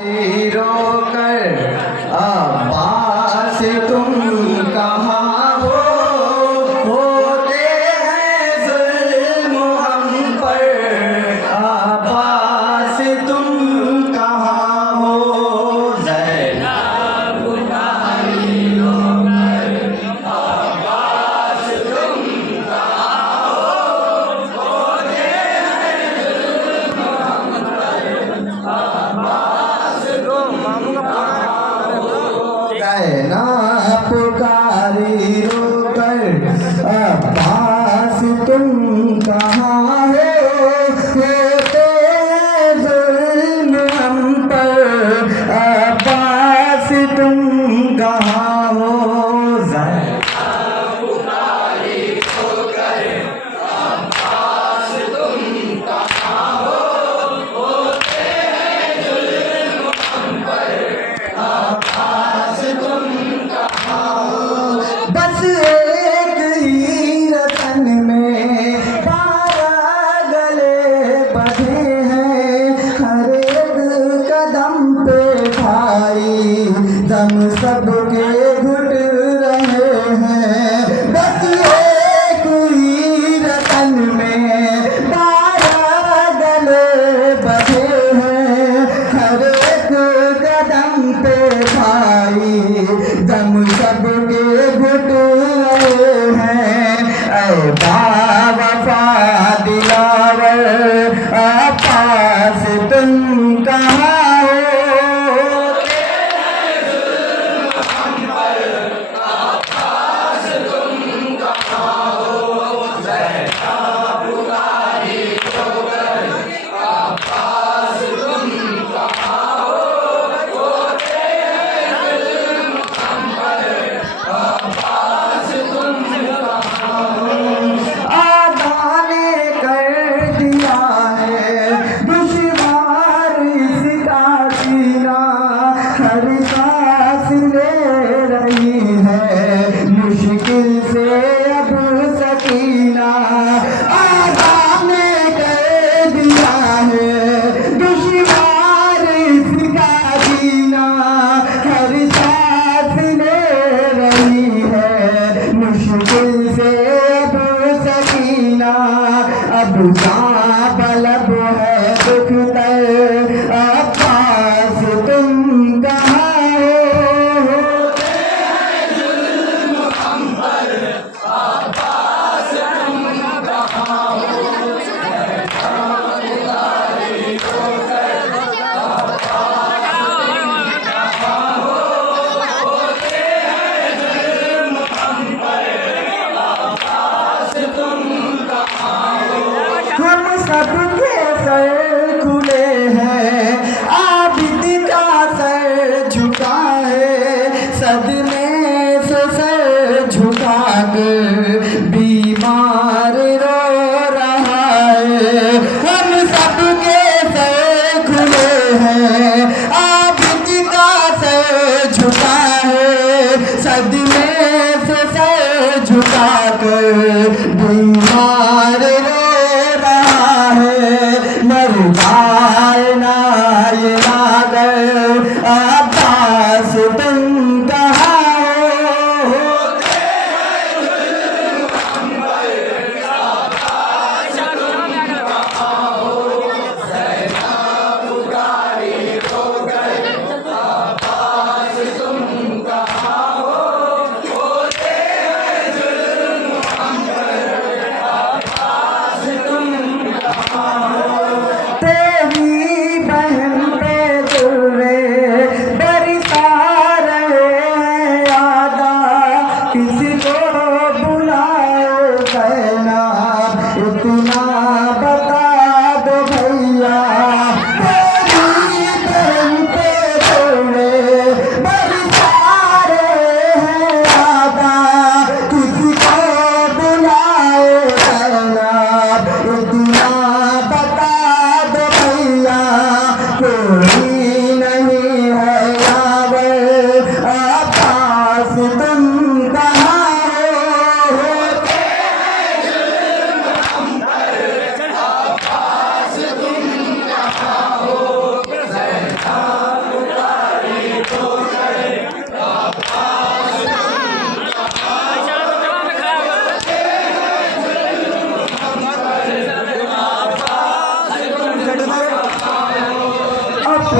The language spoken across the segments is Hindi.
रोकर अब्बास तुम कहाँ हो, होते हैं जुल्म हम पर, अब्बास तुम कहाँ हो, ज़ैनब पुकारी रोकर अब्बास तुम कहाँ हो, होते हैं जुल्म हम पर, अब्बास कहना पुकारी रोकर अब्बास तुम कहाँ हो, होते हैं जुल्म हम पर, अब्बास तुम कहाँ हो, ज़ैनब पुकारी रोकर अब्बास तुम कहाँ हो, होते हैं जुल्म हम पर, अब्बास तुम कहाँ हो। बस एक ही रतन में 12 गले बंधे हैं, हर एक कदम पे भाई दम सबके घुट रहे हैं। बस एक ही रतन में 12 गले बंधे हैं, हर एक कदम पे भाई दम सबके घुट रहे हैं। ऐ बावफा दिलावर अब्बास तुम कहाँ हो, हर सांस ले रही है मुश्किल से अब सकीना। आज़ाद ने कर दिया है दुश्वार इसका जीना, हर सांस ले रही है मुश्किल से अब सकीना। अब जहाँ बलब है दुख तर अब्बास तुम कहाँ हो, अब्बास तुम कहाँ हो, हम सबके सर खुले हैं, आबिद का सर झुका है, सदमे से सर झुका कर बीमार रो रहा है। हम सबके सर खुले हैं, आबिद का सर झुका है, सदमे से सर झुका कर बीमार रो रहा है। मरदार नाय नागर अब्बास तुम कहाँ हो, होते हैं जुल्म हम पर, अब्बास तुम कहाँ हो, ज़ैनब पुकारी रोकर अब्बास तुम कहाँ हो, होते हैं जुल्म हम पर, अब्बास तुम कहाँ हो। तेरी बहन पे दुर्रे बरसा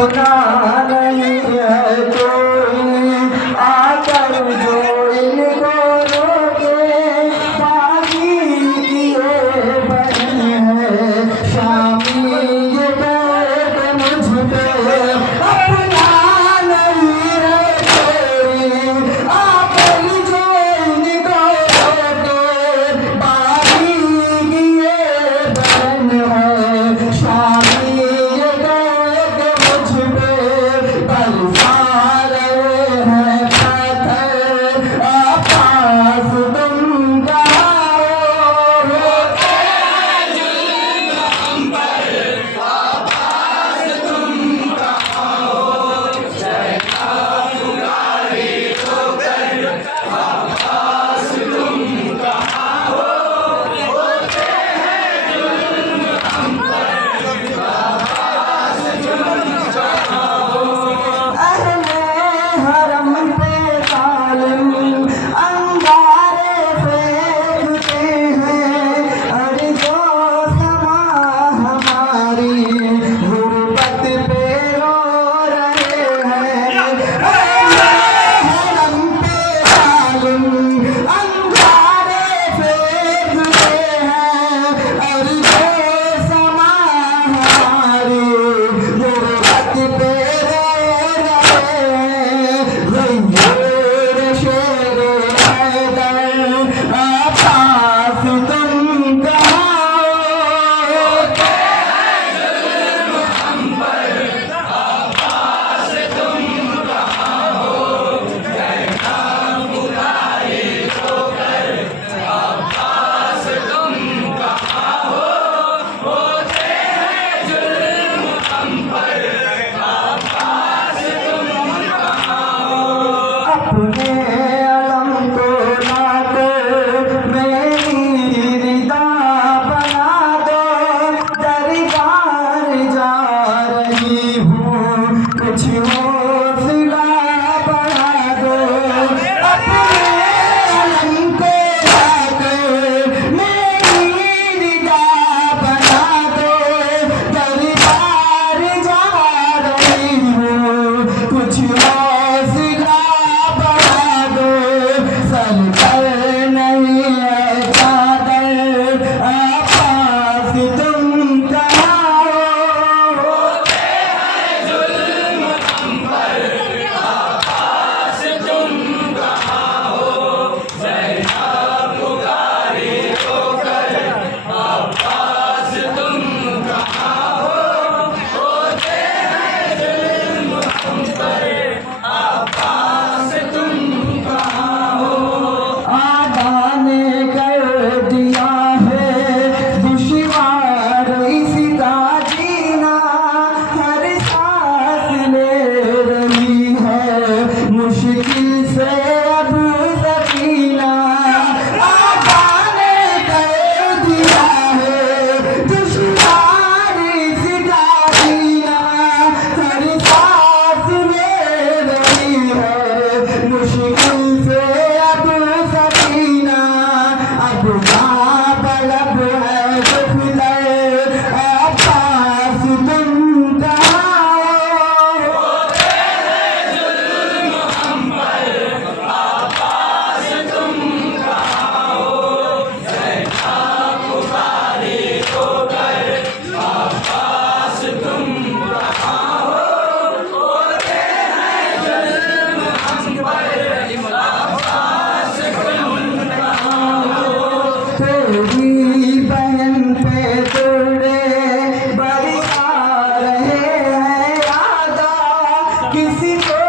खुदा नहीं है कोई आकर जो इनको रोके, बाकी किए बने हैं शामी ये दर्द मुझ पे, अपना नहीं है कोई आकर जो इनको रोके, बाकी किए बने हैं शामी ये दर्द मुझ पे, बरसा रहे हैं पत्थर आकाश तुम कहाँ हो, अहले हरम पे जालिम अंगारे फेंकते हैं, अरे जो समा हमारी गुर्बत पे रो रहे हैं, अहले हरम पे जालिम अंगारे फेंकते हैं, अरे जो समा हमारी गुर्बत पे रो रहे हैं, गैर शेर हैदर आकाश तुम कहाँ हो, अपने अलम को लाकर मेरी रिदा बना दो, दरबार जा रही हूँ कुछ हौसला बढ़ा दो, अपने अलम को लाकर मेरी रिदा बना दो, दरबार जा रही हूँ कुछ हौसला बढ़ा दो, सर पर नहीं है चादर आकाश तुम कहाँ हो, आदा ने कर दिया है दुश्वार इसका जीना, हर सांस ले रही है मुश्किल से अब सकीना, आदा ने कर दिया है दुश्वार इसका जीना, हर सांस ले रही है मुश्किल से अब सकीना, अब जहाँ बलब है दुखदर आकाश तुम कहाँ हो, तेरी बहन पे तोड़े बरसा रहे हैं यादा, किसी को